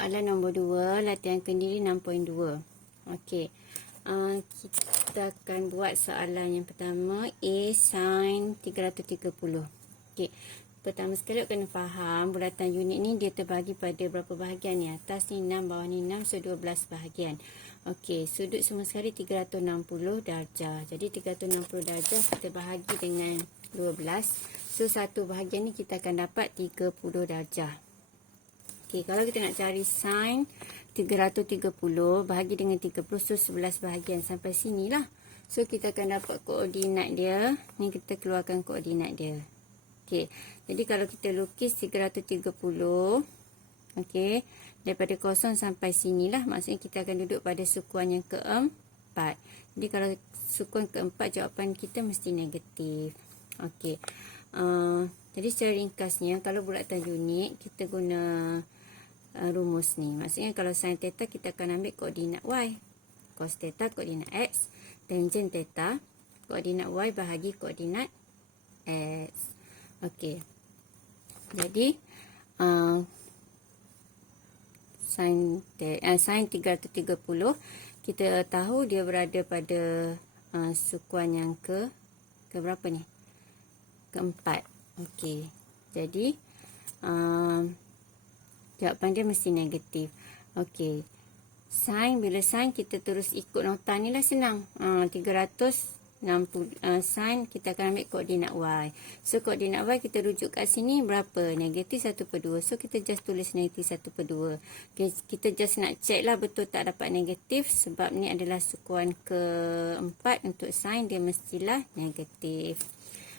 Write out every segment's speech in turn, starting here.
Soalan nombor 2, latihan kendiri 6.2. Okey. Kita akan buat soalan yang pertama, A sin 330. Okey. Pertama sekali kena faham bulatan unit ni dia terbahagi pada berapa bahagian ni? Atas ni 6, bawah ni 6, so 12 bahagian. Okey, sudut semua sekali 360 darjah. Jadi 360 darjah kita bahagi dengan 12. So satu bahagian ni kita akan dapat 30 darjah. Okey, kalau kita nak cari sin 330 bahagi dengan 30, so 11 bahagian sampai sini lah. So kita akan dapat koordinat dia. Ni kita keluarkan koordinat dia. Okey, jadi kalau kita lukis 330, okey, daripada 0 sampai sini lah, maksudnya kita akan duduk pada sukuan yang keempat. Jadi kalau sukuan keempat, jawapan kita mesti negatif. Okey, jadi secara ringkasnya kalau bulatan unit kita guna rumus ni. Maksudnya kalau sin theta kita akan ambil koordinat y, cos theta koordinat x, tangent theta koordinat y bahagi koordinat x. Okey, jadi sin 330 kita tahu dia berada pada sukuan yang ke berapa ni? Keempat. Okey, jadi jawapan dia mesti negatif. Okey. Bila sin kita terus ikut nota ni lah, senang. 360 sin kita akan ambil koordinat y. So koordinat y kita rujuk kat sini berapa? Negatif 1/2. So kita just tulis negatif 1/2. Okay, kita just nak check lah betul tak dapat negatif, sebab ni adalah sukuan keempat. Untuk sin dia mestilah negatif.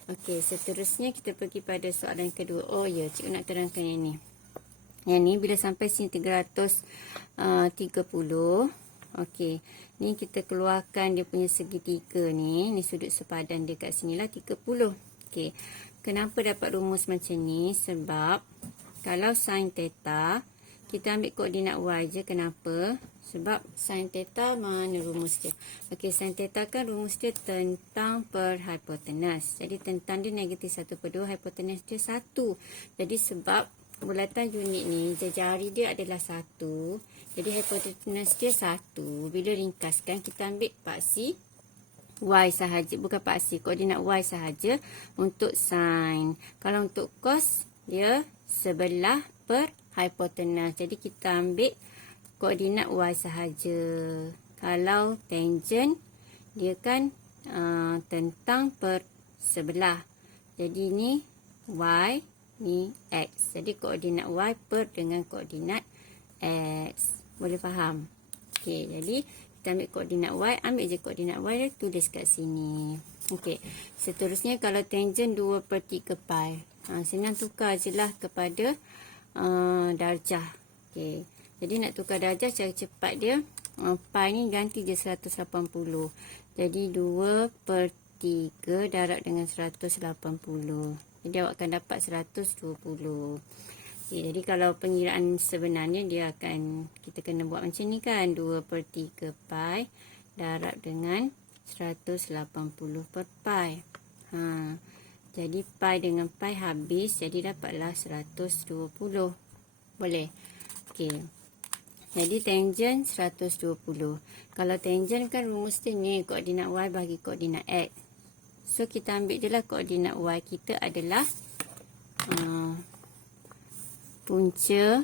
Okey, seterusnya kita pergi pada soalan kedua. Oh ya, cikgu nak terangkan yang ni. Yang ni bila sampai sini 330. Okey, ni kita keluarkan dia punya segitiga ni. Ni sudut sepadan dia kat sini lah 30. Okey, kenapa dapat rumus macam ni? Sebab kalau sin theta kita ambil koordinat y je. Kenapa? Sebab sin theta mana rumus dia? Okey, sin theta kan rumus dia tentang per hipotenus. Jadi tentang dia negatif 1/2, hipotenus dia 1. Jadi sebab bulatan unit ni jari dia adalah 1, jadi hipotenus dia 1. Bila ringkaskan kita ambil paksi y sahaja, bukan paksi, koordinat y sahaja untuk sin. Kalau untuk cos dia sebelah per hipotenus, jadi kita ambil koordinat y sahaja. Kalau tangent dia kan tentang per sebelah, jadi ni y, ni x. Jadi koordinat y per dengan koordinat x. Boleh faham? Okey, jadi kita ambil koordinat y, ambil je koordinat y, tulis kat sini. Okey, seterusnya kalau tangent 2/3 pi. Senang tukar je lah kepada darjah. Okey, jadi nak tukar darjah cara cepat dia, pi ni ganti je 180. Jadi 2/3 darab dengan 180. Jadi awak akan dapat 120. Okay, jadi kalau pengiraan sebenarnya dia akan, kita kena buat macam ni kan. 2/3 pi darab dengan 180 per pi. Jadi pi dengan pi habis. Jadi dapatlah 120. Boleh? Okey. Jadi tangent 120. Kalau tangent kan rumus dia ni, koordinat y bagi koordinat x. So kita ambil je lah koordinat y kita adalah punca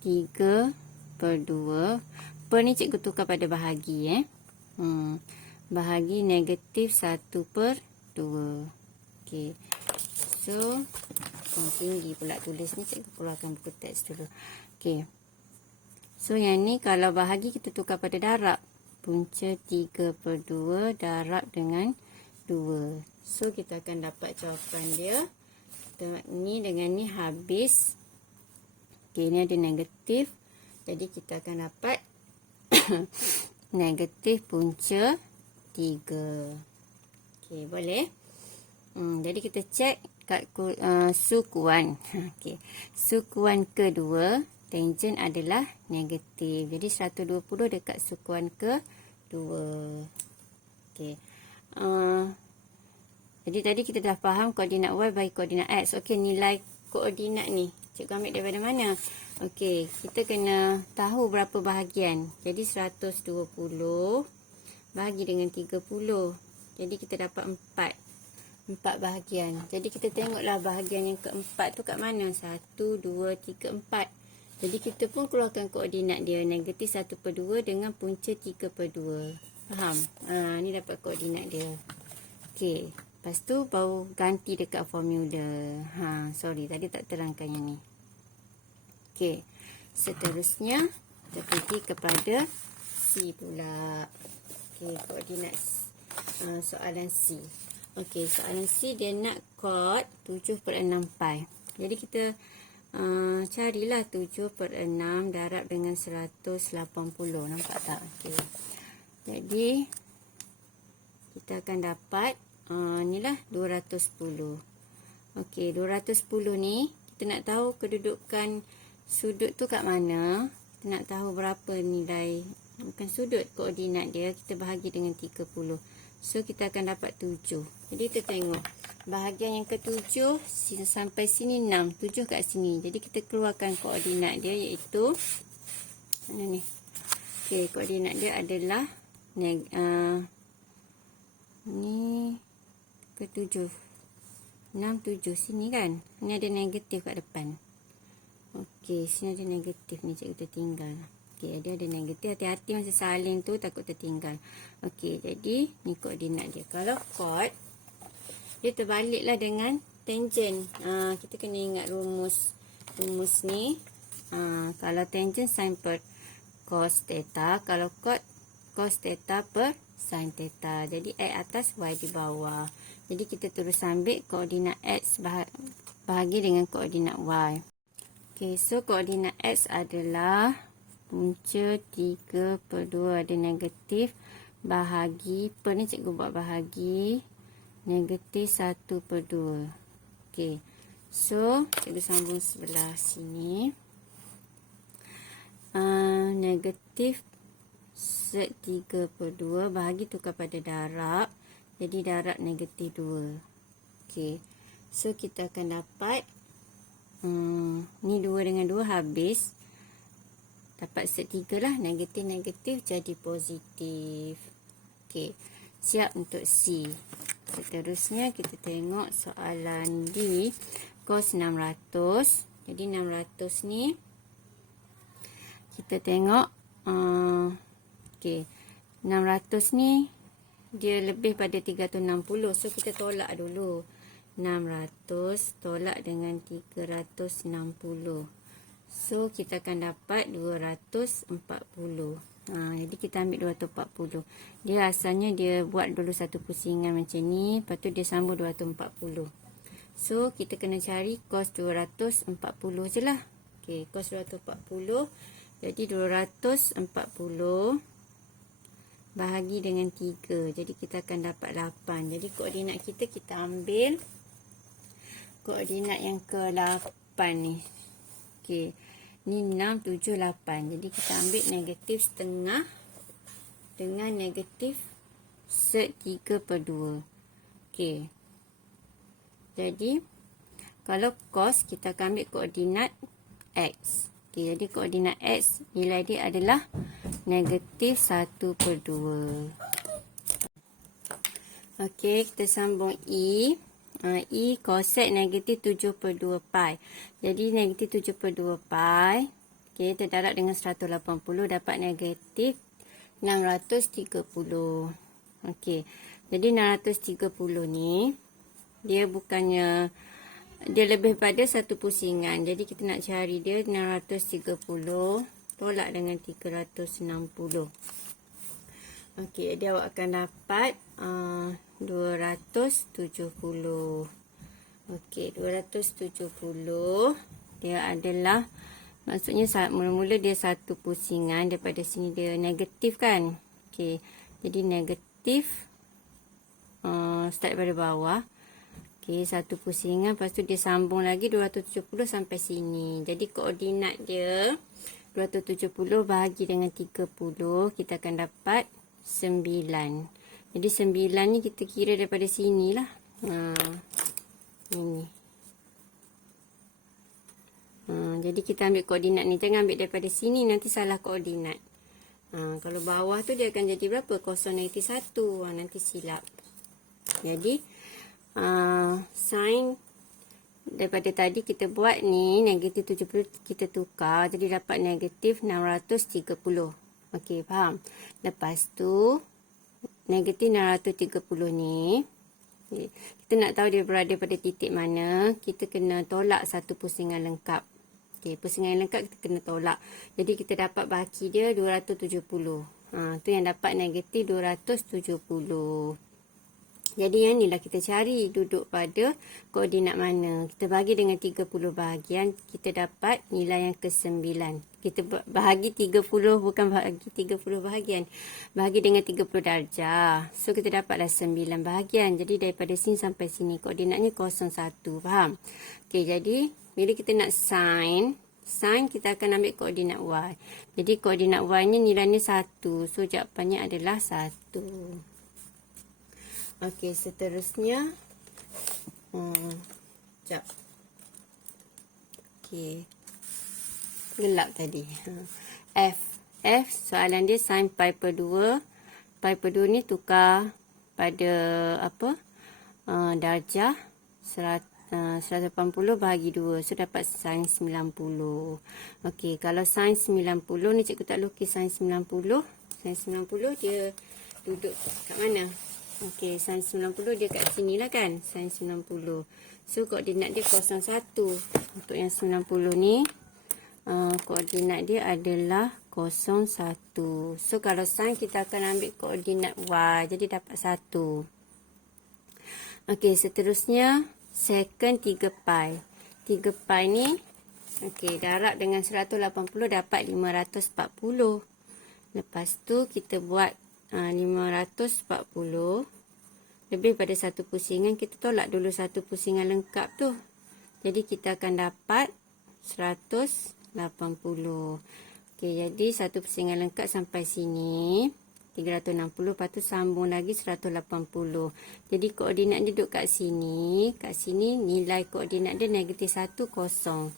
3/2. Per ni cikgu tukar pada bahagi. Bahagi negatif 1/2. Okey. So tinggi pula tulis ni, cikgu keluarkan buku teks dulu. Okey. So yang ni kalau bahagi kita tukar pada darab. Punca 3/2 darab dengan 2. So kita akan dapat jawapan dia. Ni dengan ni habis. Okey, ni ada negatif. Jadi kita akan dapat negatif punca 3. Okey, boleh? Jadi kita cek kat sukuan. Okey, sukuan kedua tangent adalah negatif. Jadi 120 dekat sukuan kedua. Okey. Jadi tadi kita dah faham koordinat y bagi koordinat x. Okey, nilai koordinat ni Cikgu ambil daripada mana? Okey, kita kena tahu berapa bahagian. Jadi 120 bahagi dengan 30. Jadi kita dapat 4 bahagian. Jadi kita tengoklah bahagian yang keempat tu kat mana. 1, 2, 3, 4. Jadi kita pun keluarkan koordinat dia. Negatif 1/2 dengan punca 3/2. Faham? Ni dapat koordinat dia. Okey. Lepas tu baru ganti dekat formula. Sorry tadi tak terangkan yang ni. Okey. Seterusnya kita pergi kepada C pula. Okey, koordinat soalan C. Okey, soalan C dia nak kod 7/6 pi. Jadi kita carilah 7/6 darab dengan 180. Nampak tak? Okey. Jadi kita akan dapat inilah 210. Okey, 210 ni kita nak tahu kedudukan sudut tu kat mana. Kita nak tahu berapa nilai, bukan sudut, koordinat dia. Kita bahagi dengan 30. So kita akan dapat 7. Jadi kita tengok bahagian yang ke-7 sampai sini 6, 7 kat sini. Jadi kita keluarkan koordinat dia, iaitu mana ni? Okey, koordinat dia adalah ni ke-7, 6, 7 sini kan. Ni ada negatif kat depan. Okey, sini ada negatif ni, cikgu tertinggal. Okey, dia ada negatif. Hati-hati masa salin tu, takut tertinggal. Okey, jadi ni koordinat dia. Kalau kod, dia terbaliklah dengan tangent. Kita kena ingat rumus ni. Kalau tangent sin per cos theta, kalau kod cos theta per sin theta. Jadi X atas, Y di bawah. Jadi kita terus ambil koordinat X bahagi dengan koordinat Y. Okey, so koordinat X adalah punca 3/2 ada negatif bahagi per ni cikgu buat bahagi negatif 1/2. Okey, so cikgu sambung sebelah sini. Negatif sek 3/2 bahagi tukar pada darab. Jadi darab negatif 2. Okey, so kita akan dapat ni 2 dengan 2 habis. Dapat sek 3 lah. Negatif-negatif jadi positif. Okey, siap untuk C. Seterusnya kita tengok soalan D. Cos 600. Jadi 600 ni kita tengok. Okey, 600 ni dia lebih pada 360. So kita tolak dulu. 600 tolak dengan 360. So kita akan dapat 240. Jadi kita ambil 240. Dia asalnya dia buat dulu satu pusingan macam ni. Lepas tu dia sambung 240. So kita kena cari cos 240 je lah. Okey, cos 240. Jadi 240 bahagi dengan 3. Jadi kita akan dapat 8. Jadi koordinat kita ambil koordinat yang ke-8 ni. Okey. Ni 6, 7, 8. Jadi kita ambil negatif setengah dengan negatif sek 3/2. Okey. Jadi kalau cos kita akan ambil koordinat X. Okey, jadi koordinat X nilai dia adalah negatif 1/2. Okey, kita sambung E. E cosec negatif 7/2 pi. Jadi negatif 7/2 pi. Okey, terdarab dengan 180 dapat negatif 630. Okey, jadi 630 ni dia bukannya, dia lebih pada satu pusingan. Jadi kita nak cari dia 630 tolak dengan 360. Okey, dia awak akan dapat 270. Okey, 270 dia adalah, maksudnya mula-mula dia satu pusingan, daripada sini dia negatif kan. Okey, jadi negatif start daripada bawah. Okey, satu pusingan, lepas tu dia sambung lagi 270 sampai sini. Jadi koordinat dia 270 bahagi dengan 30, kita akan dapat 9. Jadi 9 ni kita kira daripada sini lah. Ini. Jadi kita ambil koordinat ni. Jangan ambil daripada sini, nanti salah koordinat. Kalau bawah tu dia akan jadi berapa? Kosong negatif 1. Nanti silap. Jadi sin daripada tadi kita buat ni negatif 70 kita tukar. Jadi dapat negatif 630. Okey, faham? Lepas tu negatif 630 ni, kita nak tahu dia berada pada titik mana, kita kena tolak satu pusingan lengkap. Okey, pusingan lengkap kita kena tolak. Jadi kita dapat bahaki dia 270. Tu yang dapat negatif 270. Jadi yang inilah kita cari duduk pada koordinat mana. Kita bagi dengan 30 bahagian, kita dapat nilai yang ke-9. Kita bahagi 30, bukan bahagi 30 bahagian. Bahagi dengan 30 darjah. So kita dapatlah 9 bahagian. Jadi daripada sini sampai sini koordinatnya 01. Faham? Okey, jadi bila kita nak sin kita akan ambil koordinat y. Jadi koordinat y ni nilainya 1. So jawapannya adalah 1. Okey, seterusnya sekejap. Okey, gelap tadi. F soalan dia sin pi per 2. Pi per 2 ni tukar pada apa? Darjah 180 bahagi 2. So dapat sin 90. Okey, kalau sin 90 ni cikgu tak lukis sin 90. Sin 90 dia duduk kat mana? Okey, sin 90 dia kat sini lah kan. Sin 90. So, koordinat dia 01. Untuk yang 90 ni, koordinat dia adalah 01. So, kalau sin kita akan ambil koordinat y. Jadi, dapat 1. Okey, seterusnya, secant 3 pi. 3 pi ni, okey, darab dengan 180 dapat 540. Lepas tu, kita buat 540 lebih pada satu pusingan, kita tolak dulu satu pusingan lengkap tu. Jadi kita akan dapat 180. Okey, jadi satu pusingan lengkap sampai sini 360, lepas tu sambung lagi 180. Jadi koordinat dia duduk kat sini. Kat sini nilai koordinat dia negatif 1, 0.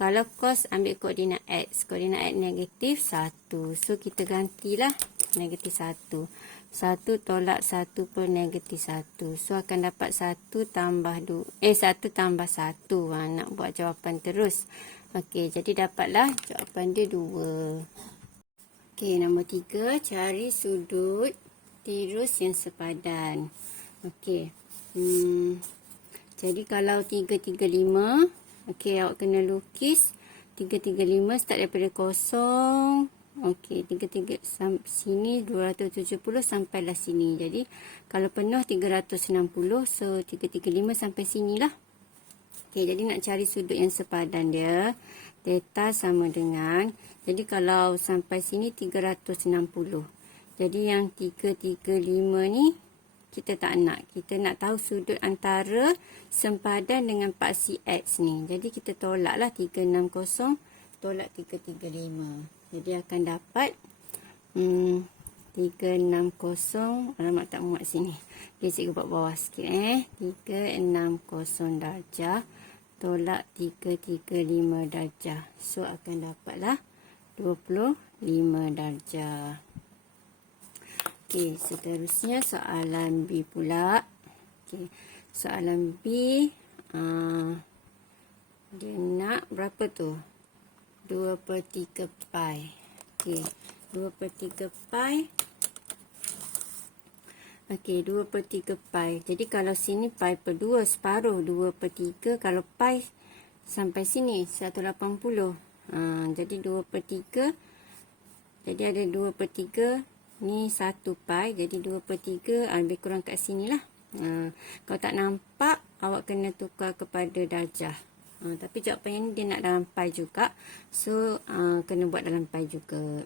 Kalau cos ambil koordinat x. Koordinat x negatif 1. So kita gantilah negatif 1. 1 tolak 1 per negatif 1. So akan dapat 1 tambah 1 tambah 1. Nak buat jawapan terus. Okey, jadi dapatlah jawapan dia 2. Okey, nombor 3. Cari sudut tirus yang sepadan. Okey. Jadi kalau 335, okey, awak kena lukis 335 start daripada kosong. Okey, 33 sini 270 sampailah sini. Jadi kalau penuh 360, so 335 sampai sinilah. Okey, jadi nak cari sudut yang sepadan dia, theta sama dengan, jadi kalau sampai sini 360. Jadi yang 335 ni kita tak nak. Kita nak tahu sudut antara sempadan dengan paksi X ni. Jadi kita tolaklah 360 tolak 335. Jadi akan dapat 360, alamak tak muat sini. Dia cikgu buat bawah sikit 360 darjah tolak 335 darjah. So akan dapatlah 25 darjah. Okey, seterusnya soalan B pula. Okey, soalan B dia nak berapa tu? 2/3 pi. Okey, 2/3 pi. Okey, 2/3 pi. Jadi kalau sini pi per 2 separuh 2/3. Kalau pi sampai sini 180. Jadi 2/3. Jadi ada 2/3 ni 1 pi. Jadi 2/3 lebih kurang kat sini lah. Kalau tak nampak, awak kena tukar kepada darjah. Tapi jawapan ini dia nak dalam pi juga. So, kena buat dalam pi juga.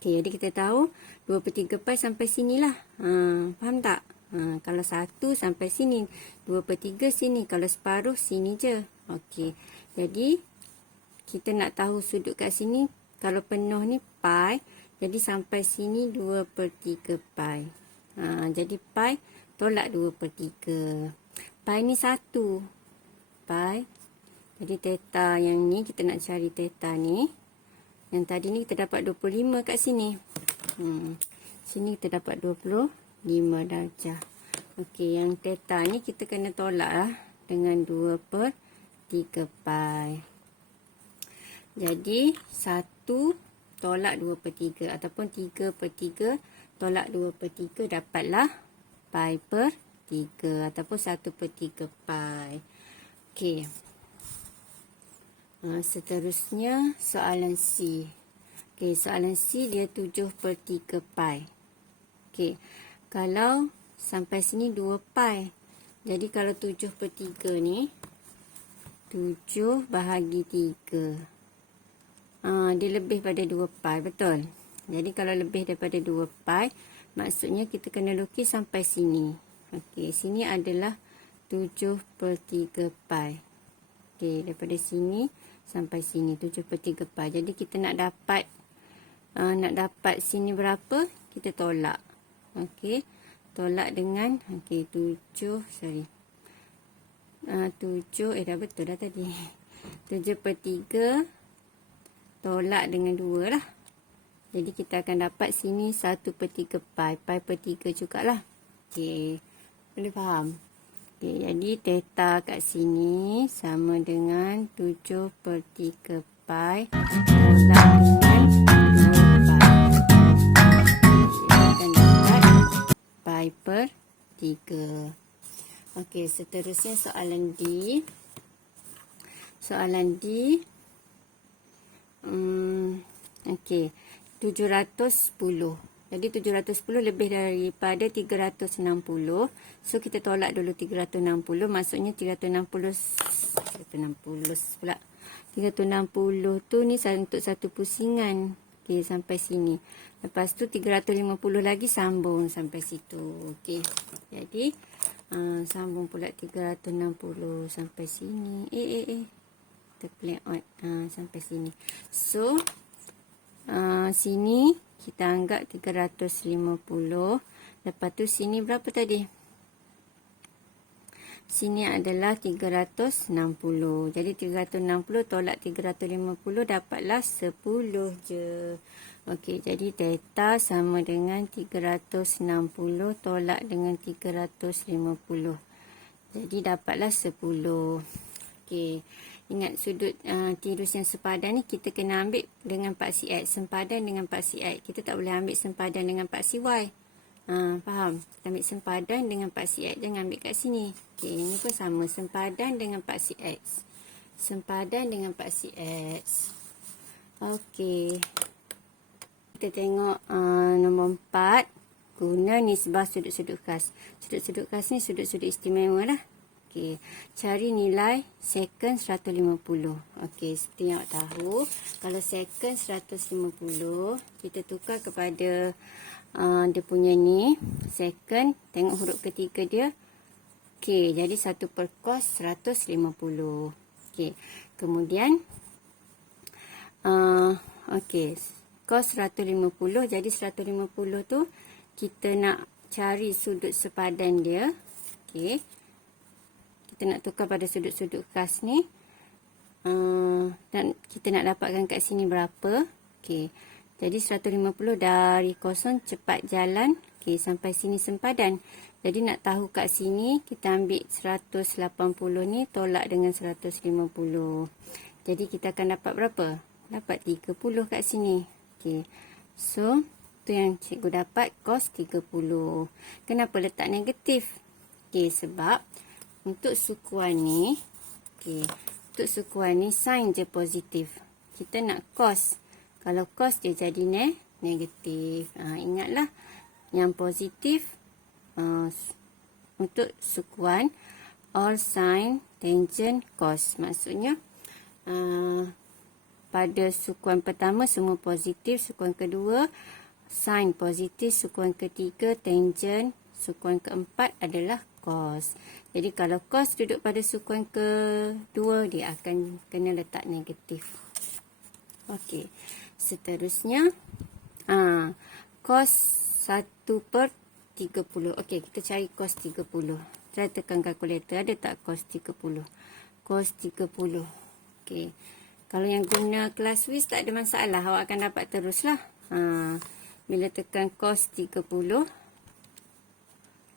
Okey, jadi kita tahu 2/3 pi sampai sinilah. Faham tak? Kalau 1 sampai sini. 2/3 sini. Kalau separuh sini je. Okey. Jadi, kita nak tahu sudut kat sini. Kalau penuh ni pi. Jadi, sampai sini 2/3 pi. Jadi, pi tolak 2/3. Pi ni 1. Pi. Jadi theta yang ni, kita nak cari theta ni. Yang tadi ni kita dapat 25 kat sini. Sini kita dapat 25 darjah. Okey, yang theta ni kita kena tolak lah dengan 2/3 pi. Jadi 1 tolak 2/3 ataupun 3/3 tolak 2/3 dapatlah pi per 3 ataupun 1/3 pi. Okey. Seterusnya soalan C. Okey, soalan C dia 7/3 pi. Okey. Kalau sampai sini 2 pi. Jadi kalau 7/3 ni 7 bahagi 3. Dia lebih pada 2 pi, betul? Jadi kalau lebih daripada 2 pi, maksudnya kita kena lukis sampai sini. Okey, sini adalah 7/3 pi. Okey, daripada sini sampai sini 7/3 pi. Jadi kita nak dapat sini berapa? Kita tolak. Okey, tolak dengan 7 dah betul dah tadi. 7/3 tolak dengan 2 lah. Jadi kita akan dapat sini 1/3 pi. Pi per 3 jugalah. Okey, boleh faham? Okey, jadi theta kat sini sama dengan 7/3 pi tolak dengan 2 pi. Kita akan dapat pi per 3. Okey, seterusnya soalan D. Soalan D. Okey, 710. Jadi 710 lebih daripada 360. So kita tolak dulu 360. Maksudnya 360 pula. 360 tu ni untuk satu pusingan. Okey, sampai sini. Lepas tu 350 lagi sambung sampai situ. Okey. Jadi sambung pula 360 sampai sini. Terplay out sampai sini. So sini kita anggap 350. Lepas tu sini berapa tadi? Sini adalah 360. Jadi 360 tolak 350 dapatlah 10 je. Okey, jadi theta sama dengan 360 tolak dengan 350. Jadi dapatlah 10. Okey. Ingat sudut tirus yang sepadan ni kita kena ambil dengan paksi X. Sempadan dengan paksi X. Kita tak boleh ambil sempadan dengan paksi Y. Faham? Kita ambil sempadan dengan paksi X. Jangan ambil kat sini. Okey, ini pun sama. Sempadan dengan paksi X. Sempadan dengan paksi X. Okey. Kita tengok nombor 4. Guna nisbah sudut-sudut khas. Sudut-sudut khas ni sudut-sudut istimewa lah. Okey, cari nilai second 150. Okey, seperti yang awak tahu, kalau second 150, kita tukar kepada dia punya ni, second, tengok huruf ketiga dia. Okey, jadi 1 per cos 150. Okey, kemudian, okey, cos 150, jadi 150 tu, kita nak cari sudut sepadan dia. Okey. Kita nak tukar pada sudut-sudut khas ni. Dan kita nak dapatkan kat sini berapa. Okey. Jadi 150 dari kosong cepat jalan. Okey, sampai sini sempadan. Jadi nak tahu kat sini, kita ambil 180 ni tolak dengan 150. Jadi kita akan dapat berapa? Dapat 30 kat sini. Okey. So, tu yang cikgu dapat cos 30. Kenapa letak negatif? Okey, sebab untuk sukuan ni, okey, untuk sukuan ni sign je positif. Kita nak cos. Kalau cos dia jadi negatif. Ingatlah yang positif untuk sukuan all sin, tangent, cos. Maksudnya pada sukuan pertama semua positif, sukuan kedua sin positif, sukuan ketiga tangent, sukuan keempat adalah cos. Jadi kalau cos duduk pada sukuan kedua, dia akan kena letak negatif. Okey. Seterusnya, cos 1/30. Okey, kita cari cos 30. Saya tekan kalkulator, ada tak cos 30? Cos 30. Okey. Kalau yang guna kelas Swiss tak ada masalah. Awak akan dapat teruslah. Bila tekan cos 30.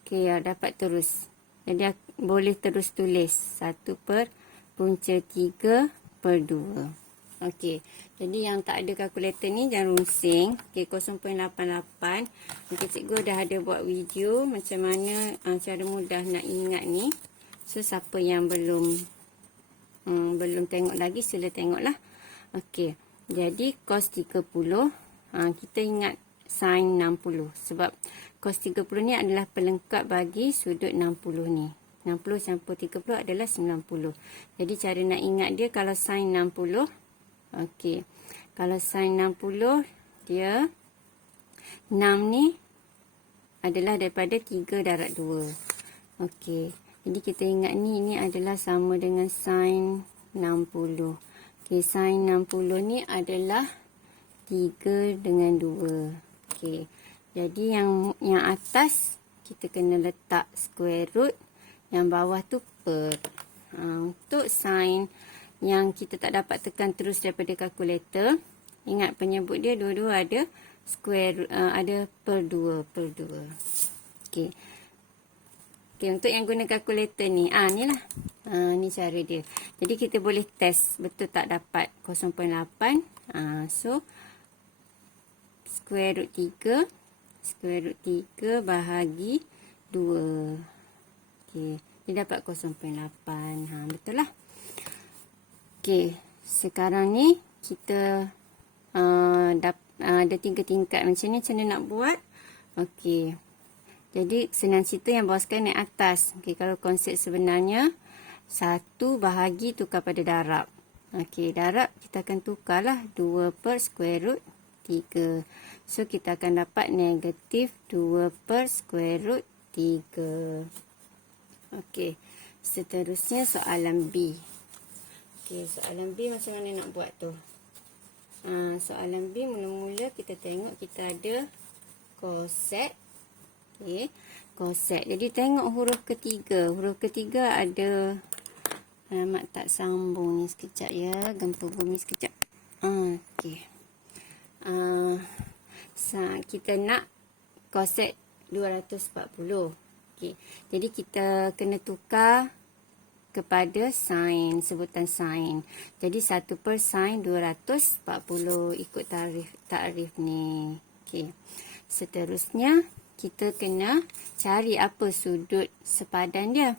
Okey, dapat terus. Jadi boleh terus tulis 1 per punca 3 per 2. Okey. Jadi yang tak ada kalkulator ni jangan runsing. Okey, 0.88. Okey, cikgu dah ada buat video macam mana cara mudah nak ingat ni. So siapa yang belum tengok lagi, sila tengoklah. Okey. Jadi cos 30 kita ingat sin 60 sebab cos 30 ni adalah pelengkap bagi sudut 60 ni. 60 campur 30 adalah 90. Jadi cara nak ingat dia kalau sin 60. Okey. Kalau sin 60 dia 6 ni adalah daripada 3 darab 2. Okey. Jadi kita ingat ni adalah sama dengan sin 60. Okey, sin 60 ni adalah 3 dengan 2. Okey. Jadi yang atas kita kena letak square root, yang bawah tu per. Untuk sin yang kita tak dapat tekan terus daripada kalkulator, ingat penyebut dia dua-dua ada square, ada per 2 per 2. Okey. Okey, untuk yang guna kalkulator ni, ni lah. Ni cara dia. Jadi kita boleh test betul tak dapat 0.8. So square root 3 bahagi 2. Okey, dia dapat 0.8. Betul lah. Okey, sekarang ni kita ada 3 tingkat macam ni. Macam mana nak buat? Okey. Jadi senang cerita, yang bawah sekali naik atas. Okey, kalau konsep sebenarnya 1 bahagi tukar pada darab. Okey, darab kita akan tukarlah 2 per square root 3. So kita akan dapat negatif 2 per square root 3. Okey, seterusnya soalan B. Okey, soalan B macam mana nak buat tu? Soalan B mula-mula kita tengok kita ada coset. Okey, coset. Jadi tengok huruf ketiga. Huruf ketiga ada alamat tak sambung ni, sekejap ya. Gempa bumi sekejap. Okey. Kita nak coset 240. Okey. Jadi kita kena tukar kepada sin, sebutan sin. Jadi 1 per sin 240 ikut takrif ni. Okey. Seterusnya kita kena cari apa sudut sepadan dia.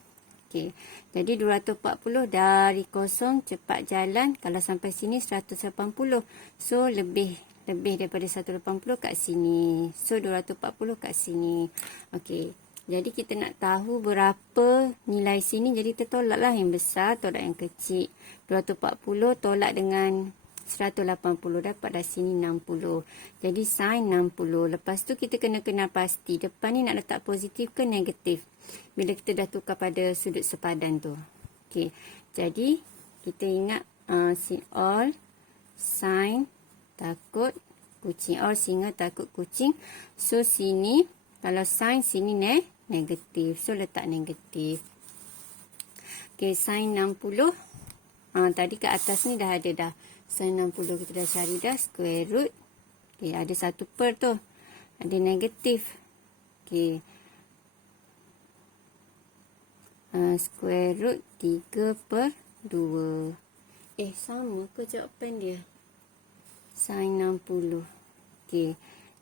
Okey. Jadi 240 dari kosong cepat jalan, kalau sampai sini 180. So lebih daripada 180 kat sini. So 240 kat sini. Okey. Jadi kita nak tahu berapa nilai sini. Jadi kita tolaklah yang besar, tolak yang kecil. 240 tolak dengan 180, dapat dari sini 60. Jadi sin 60. Lepas tu kita kena kenal pasti depan ni nak letak positif ke negatif bila kita dah tukar pada sudut sepadan tu. Okey. Jadi kita ingat all sin takut kucing, all singa takut kucing. So sini kalau sin sini negatif. So letak negatif. Okey, sin 60. Tadi kat atas ni dah ada dah. Sin 60 kita dah cari dah, square root. Okey, ada 1 per tu. Ada negatif. Okey. Square root 3 per 2. Sama ke jawapan dia? Sin 60. Okey.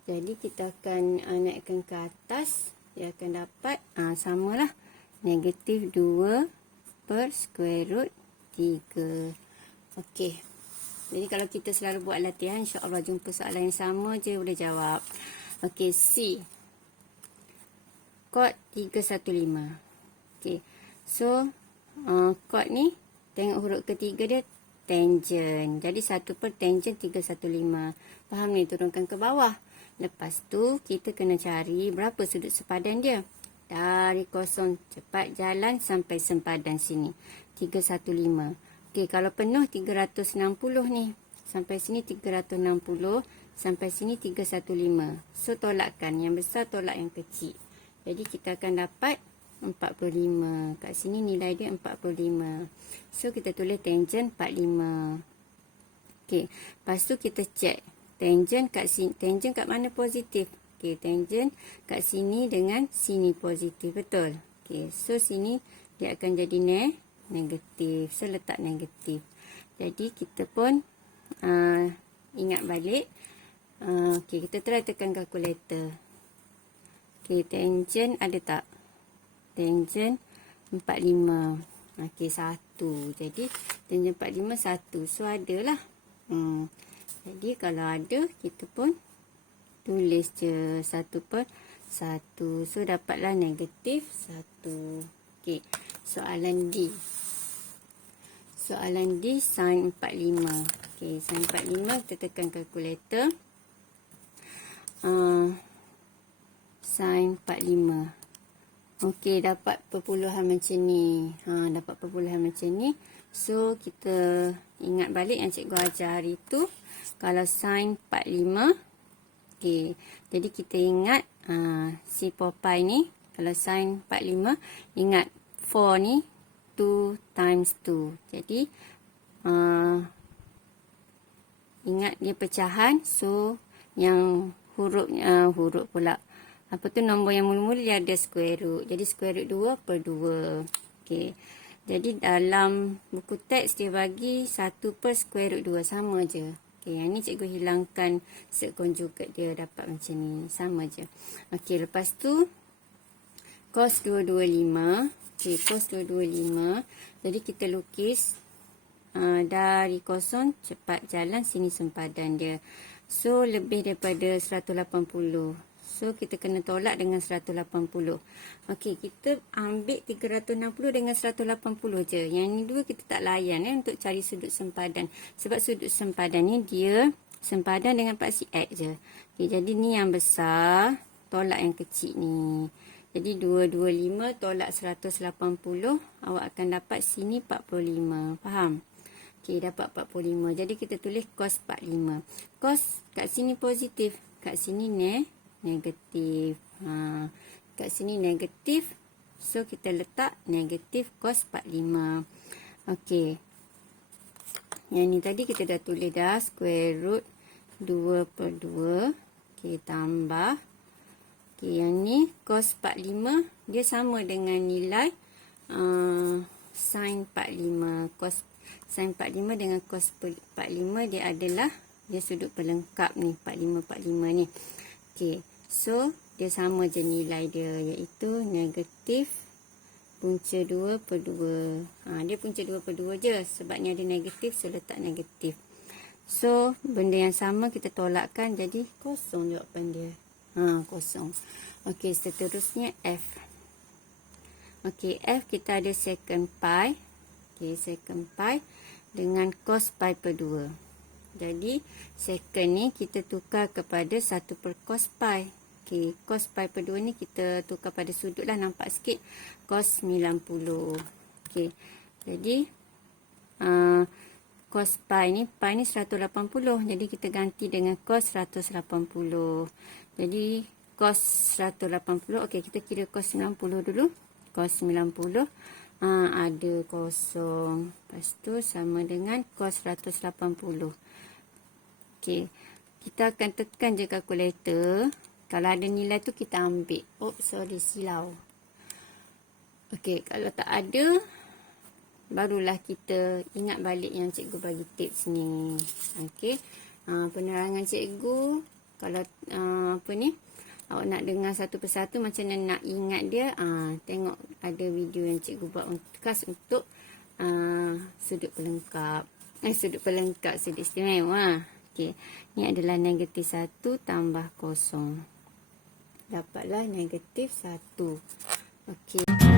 Jadi kita akan naikkan ke atas. Dia akan dapat samalah negatif 2 per square root 3. Okey. Jadi kalau kita selalu buat latihan, insya-Allah jumpa soalan yang sama je boleh jawab. Okey, C. Kod 315. Okey. So, kod ni tengok huruf ketiga dia tangent. Jadi 1 per tangent 315. Faham ni? Turunkan ke bawah. Lepas tu kita kena cari berapa sudut sepadan dia. Dari kosong cepat jalan sampai sempadan sini. 315. Okey, kalau penuh 360 ni. Sampai sini 360. Sampai sini 315. So tolakkan. Yang besar tolak yang kecil. Jadi kita akan dapat 45. Kat sini nilai dia 45. So kita tulis tangent 45. Okey, lepas tu kita check tangent kat sini, tangent kat mana positif. Okey, tangent kat sini dengan sini positif, betul. Okey, so sini dia akan jadi negatif. So letak negatif. Jadi kita pun ingat balik. Okey, kita try tekan kalkulator. Okey, tangent ada tak? Tangent 45. Okey, 1. Jadi tangent 45 1. So adalah. Jadi kalau ada, kita pun tulis je 1/1. So dapatlah negatif 1. Okey, soalan D. Soalan D, sin 45. Okey, sin 45 kita tekan kalkulator. Sin 45. Okey, dapat perpuluhan macam ni. Dapat perpuluhan macam ni. So, kita ingat balik yang cikgu ajar hari tu. Kalau sin 45. Okey, jadi kita ingat si Popeye ni. Kalau sin 45, ingat 4 ni 2 times 2. Jadi, ingat dia pecahan. So, yang huruf pula. Apa tu, nombor yang mula-mula dia ada square root. Jadi square root 2/2. Okey. Jadi dalam buku teks dia bagi 1 per square root 2. Sama je. Okey, yang ni cikgu hilangkan set conjugate dia, dapat macam ni. Sama je. Okey, lepas tu cos 225. Okey, cos 225. Jadi kita lukis dari kosong cepat jalan, sini sempadan dia. So lebih daripada 180. So, kita kena tolak dengan 180. Okey, kita ambil 360 dengan 180 je. Yang ni dua kita tak layan untuk cari sudut sempadan. Sebab sudut sempadan ni dia sempadan dengan paksi X je. Okey, jadi ni yang besar, tolak yang kecil ni. Jadi 225 tolak 180, awak akan dapat sini 45. Faham? Okey, dapat 45. Jadi kita tulis cos 45. Cos kat sini positif, kat sini negatif. Kat sini negatif. So, kita letak negatif cos 45. Okey. Yang ni tadi kita dah tulis dah. Square root 2/2. Okey, tambah. Okey, yang ni cos 45. Dia sama dengan nilai sin 45. Cos sin 45 dengan cos 45 dia adalah, dia sudut pelengkap ni. 45 ni. Okey. So, dia sama je nilai dia, iaitu negatif punca 2/2. Dia punca 2/2 je. Sebab ni ada negatif, so letak negatif. So, benda yang sama kita tolakkan, jadi kosong jawapan dia. Kosong. Okey, seterusnya F. Okey, F kita ada secant pi. Okey, secant pi dengan cos pi/2. Jadi, secant ni kita tukar kepada 1/cos pi. Okey, cos pi/2 ni kita tukar pada sudut lah, nampak sikit. Cos 90. Okey, jadi cos pi ni 180. Jadi kita ganti dengan cos 180. Jadi cos 180. Okey, kita kira cos 90 dulu. Cos 90 ada kosong. Lepas tu sama dengan cos 180. Okey, kita akan tekan je kalkulator. Kalau ada nilai tu kita ambil. Sorry, silau. Okey, kalau tak ada, barulah kita ingat balik yang cikgu bagi tips ni. Okey, penerangan cikgu, kalau awak nak dengar satu persatu macam mana nak ingat dia, tengok ada video yang cikgu buat khas untuk sudut pelengkap. Sudut istimewa. Okey, ni adalah negatif 1 tambah kosong. Dapatlah negatif 1. Okey.